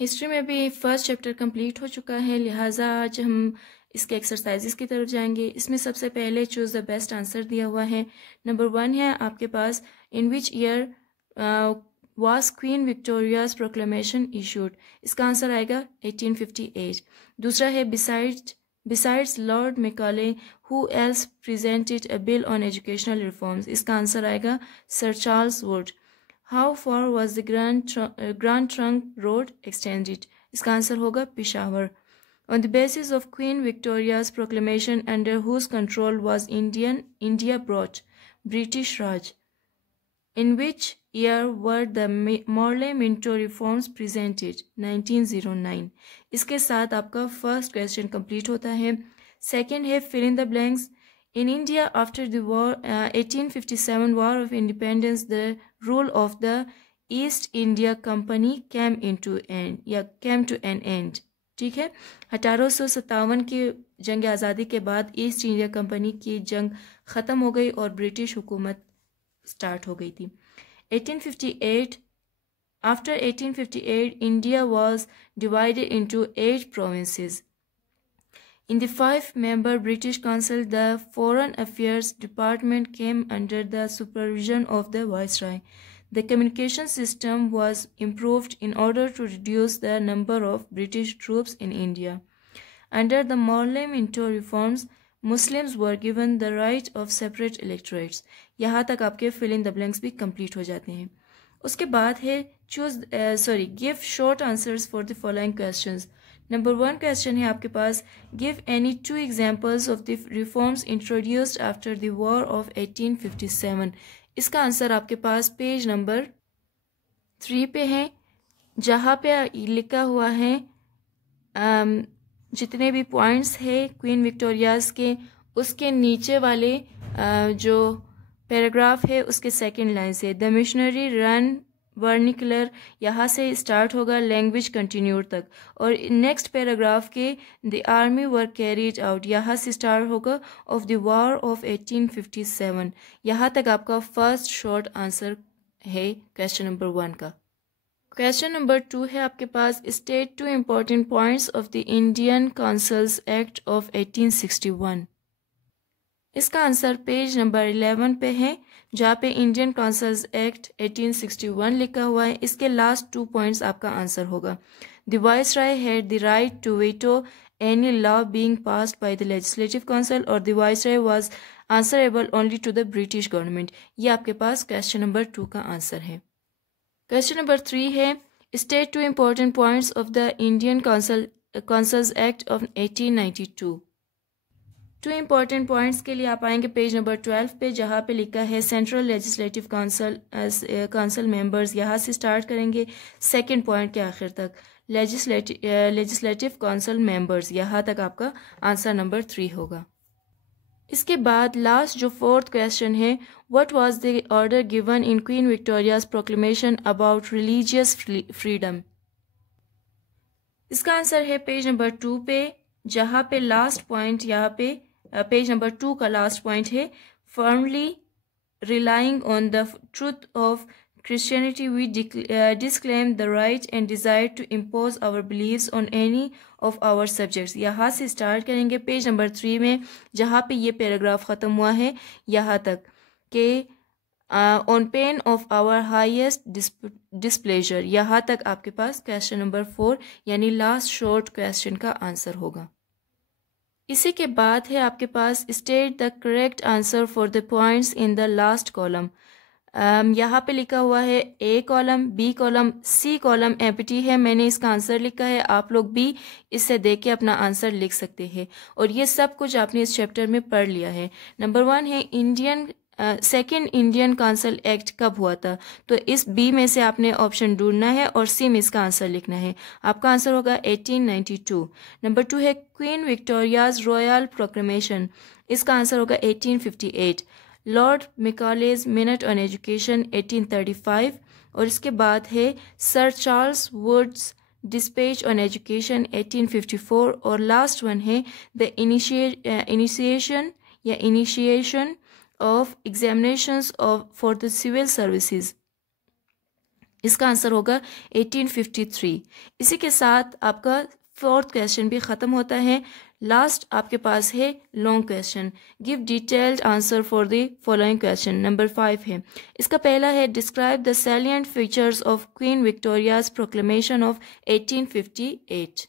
History में भी first chapter complete हो चुका है, लिहाजा आज हम इसके एक्सरसाइजेस की तरफ जाएंगे। इसमें सबसे पहले चूज़ द बेस्ट आंसर दिया हुआ है। नंबर 1 है आपके पास, in which year was Queen Victoria's proclamation issued. इसका आंसर आएगा 1858। दूसरा है besides Lord Macaulay who else presented a bill on educational reforms. इसका आंसर आएगा Sir Charles Wood. How far was the Grand Trunk Road extended? इसका answer होगा Peshawar. On the basis of Queen Victoria's proclamation, under whose control was India brought British Raj? In which year were the Morley Minto reforms presented? 1909। इसके साथ आपका first question complete होता है। Second है fill in the blanks. In India, after the war, 1857 War of Independence, the rule of the East India Company came to an end. ठीक है, 1857 की जंग आज़ादी के बाद ईस्ट इंडिया कंपनी की जंग ख़त्म हो गई और ब्रिटिश हुकूमत स्टार्ट हो गई थी। 1858 After 1858, India was divided into 8 provinces. In the 5-member British Council, the Foreign Affairs Department came under the supervision of the Viceroy. The communication system was improved in order to reduce the number of British troops in India. Under the Morley Minto reforms, Muslims were given the right of separate electorates. यहाँ तक आपके fill in the blanks भी complete हो जाते हैं। उसके बाद है give short answers for the following questions. Number 1 question है आपके पास, give any 2 examples of the reforms introduced after the war of 1857. इसका आंसर आपके पास पेज नंबर 3 पे है, जहाँ पे लिखा हुआ है जितने भी पॉइंट्स है क्वीन विक्टोरियाज के, उसके नीचे वाले जो पैराग्राफ है उसके सेकंड लाइन से द मिशनरी रन वर्निकुलर यहाँ से स्टार्ट होगा लैंग्वेज कंटिन्यूड तक, और नेक्स्ट पैराग्राफ के the army were carried out यहाँ से स्टार्ट होगा ऑफ द वॉर ऑफ 1857। यहाँ तक आपका फर्स्ट शॉर्ट आंसर है क्वेश्चन नंबर 1 का। क्वेश्चन नंबर 2 है आपके पास, state 2 important points of the Indian Councils Act of 1861। इसका आंसर पेज नंबर 11 पे है, जहाँ पे इंडियन काउंसिल्स एक्ट 1861 लिखा हुआ है। इसके लास्ट 2 पॉइंट्स आपका आंसर होगा। The viceroy had the right to veto any law being passed by the legislative council, और the viceroy was answerable only to the British government. ये आपके पास क्वेश्चन नंबर 2 का आंसर है। क्वेश्चन नंबर 3 है, state 2 important points of the Indian Councils Act of 1892। 2 important points के लिए आप आएंगे पेज नंबर 12 पे, जहाँ पे लिखा है सेंट्रल लेजिस्लेटिव काउंसिल मेंबर्स। यहाँ से स्टार्ट करेंगे सेकंड पॉइंट के आखिर तक, लेजिस्लेटिव काउंसिल मेंबर्स। यहाँ तक आपका आंसर नंबर 3 होगा। इसके बाद लास्ट जो 4th क्वेश्चन है, what was the order given in queen Victoria's proclamation about religious freedom. इसका आंसर है पेज नंबर 2 पे, जहाँ पे लास्ट पॉइंट यहाँ पे पेज नंबर 2 का लास्ट पॉइंट है, firmly relying on the truth of Christianity, we disclaim the right and desire to impose our beliefs on any of our subjects। यहाँ से स्टार्ट करेंगे पेज नंबर 3 में, जहाँ पे ये पैराग्राफ ख़त्म हुआ है यहाँ तक कि on pain of our highest displeasure. यहाँ तक आपके पास क्वेश्चन नंबर 4 यानी लास्ट शॉर्ट क्वेश्चन का आंसर होगा। इसी के बाद है आपके पास state the correct answer for the points in the last column. यहाँ पे लिखा हुआ है A column, B column, C column empty है। मैंने इसका आंसर लिखा है, आप लोग भी इससे देख के अपना आंसर लिख सकते हैं, और ये सब कुछ आपने इस चैप्टर में पढ़ लिया है। नंबर 1 है सेकेंड इंडियन काउंसिल एक्ट कब हुआ था, तो इस बी में से आपने ऑप्शन ढूंढना है और सी में इसका आंसर लिखना है। आपका आंसर होगा 1892। नंबर 2 है क्वीन विक्टोरियाज रॉयल प्रोक्लेमेशन। इसका आंसर होगा 1858। Lord Macaulay's minute on education 1835, और इसके बाद है Sir Charles Wood's dispatch on education 1854, और लास्ट वन है the initiation of examinations for the civil services इसका आंसर होगा 1853। इसी के साथ आपका फोर्थ क्वेश्चन भी ख़त्म होता है। लास्ट आपके पास है long question. Give detailed answer for the following question. Number 5 है। इसका पहला है describe the salient features of queen Victoria's proclamation of 1858।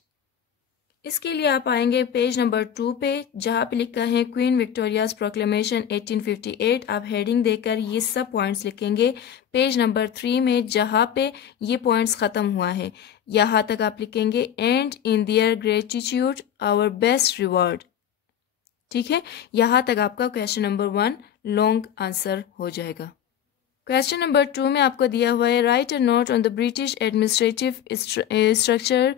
इसके लिए आप आएंगे पेज नंबर 2 पे, जहाँ पे लिखा है क्वीन विक्टोरियाज प्रोक्लेमेशन 1858। आप हेडिंग देकर ये सब पॉइंट्स लिखेंगे। पेज नंबर 3 में जहाँ पे ये पॉइंट्स ख़त्म हुआ है यहाँ तक आप लिखेंगे and in their gratitude our best reward. ठीक है, यहाँ तक आपका क्वेश्चन नंबर 1 लॉन्ग आंसर हो जाएगा। क्वेश्चन नंबर 2 में आपको दिया हुआ है right a note on the British administrative structure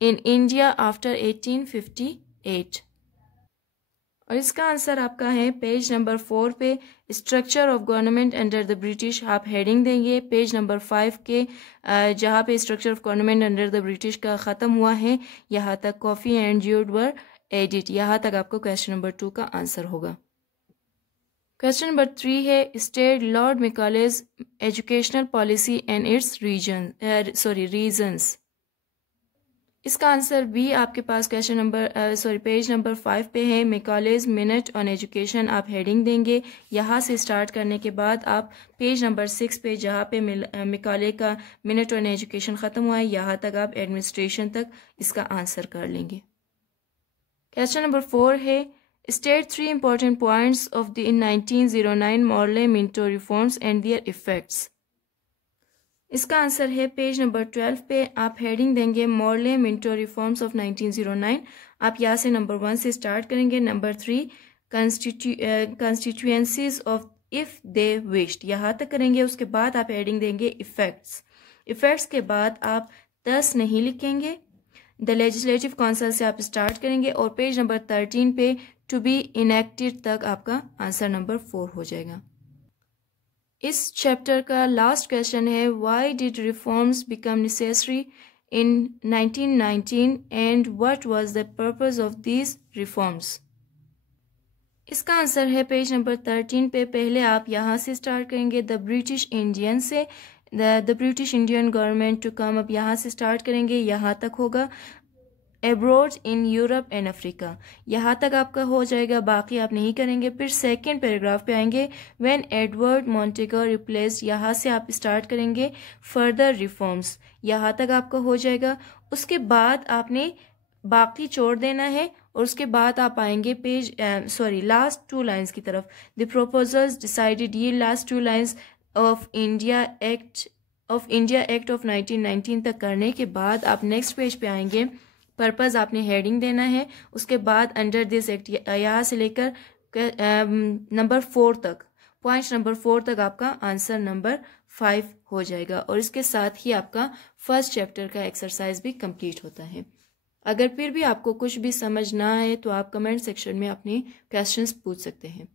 in India after 1858। और इसका आंसर आपका है पेज नंबर 4 पे structure of government under the British. आप हेडिंग देंगे पेज नंबर 5 के, जहाँ पे structure of government under the British का ख़त्म हुआ है यहाँ तक coffee and jute were edit. यहाँ तक आपको क्वेश्चन नंबर 2 का आंसर होगा। क्वेश्चन नंबर 3 है state Lord Macaulay's educational policy and its reasons. इसका आंसर भी आपके पास क्वेश्चन नंबर पेज नंबर 5 पे है। मैकॉलेज मिनट ऑन एजुकेशन आप हेडिंग देंगे। यहाँ से स्टार्ट करने के बाद आप पेज नंबर 6 पे, जहाँ पे मैकॉले का मिनट ऑन एजुकेशन ख़त्म हुआ है यहाँ तक आप एडमिनिस्ट्रेशन तक इसका आंसर कर लेंगे। क्वेश्चन नंबर 4 है state 3 important points of the 1909 Morley Minto reforms and there effects. इसका आंसर है पेज नंबर 12 पे। आप हेडिंग देंगे मॉर्ले मिंटो रिफॉर्म्स ऑफ 1909। आप यहाँ से नंबर 1 से स्टार्ट करेंगे। Number 3 constituencies of if they wished, यहाँ तक करेंगे। उसके बाद आप हेडिंग देंगे इफेक्ट्स। इफेक्ट्स के बाद आप 10 नहीं लिखेंगे। द लेजिस्लेटिव काउंसिल से आप स्टार्ट करेंगे और पेज नंबर 13 पे टू बी इनेक्टेड तक आपका आंसर नंबर 4 हो जाएगा। इस चैप्टर का लास्ट क्वेश्चन है why did reforms become necessary in 1919 and what was the purpose of these reforms. इसका आंसर है पेज नंबर 13 पे। पहले आप यहाँ से स्टार्ट करेंगे द ब्रिटिश इंडियन से, the British Indian government to come. अब यहाँ से स्टार्ट करेंगे, यहाँ तक होगा abroad in Europe and Africa, यहाँ तक आपका हो जाएगा। बाकी आप नहीं करेंगे। फिर सेकेंड पैराग्राफ पे आएंगे व्हेन एडवर्ड मॉन्टेगो रिप्लेस्ड, यहाँ से आप स्टार्ट करेंगे फर्दर रिफॉर्म्स, यहाँ तक आपका हो जाएगा। उसके बाद आपने बाकी छोड़ देना है और उसके बाद आप आएंगे पेज लास्ट 2 लाइन्स की तरफ। द प्रोपोजल्स डिसाइडेड, ये last 2 lines of India act of 1919 तक करने के बाद आप नेक्स्ट पेज पे आएंगे। पर्पस आपने हेडिंग देना है। उसके बाद अंडर दिस एक्ट, यहाँ से लेकर नंबर 4 तक, पॉइंट नंबर 4 तक आपका आंसर नंबर 5 हो जाएगा। और इसके साथ ही आपका फर्स्ट चैप्टर का एक्सरसाइज भी कंप्लीट होता है। अगर फिर भी आपको कुछ भी समझ ना आए तो आप कमेंट सेक्शन में अपने क्वेश्चंस पूछ सकते हैं।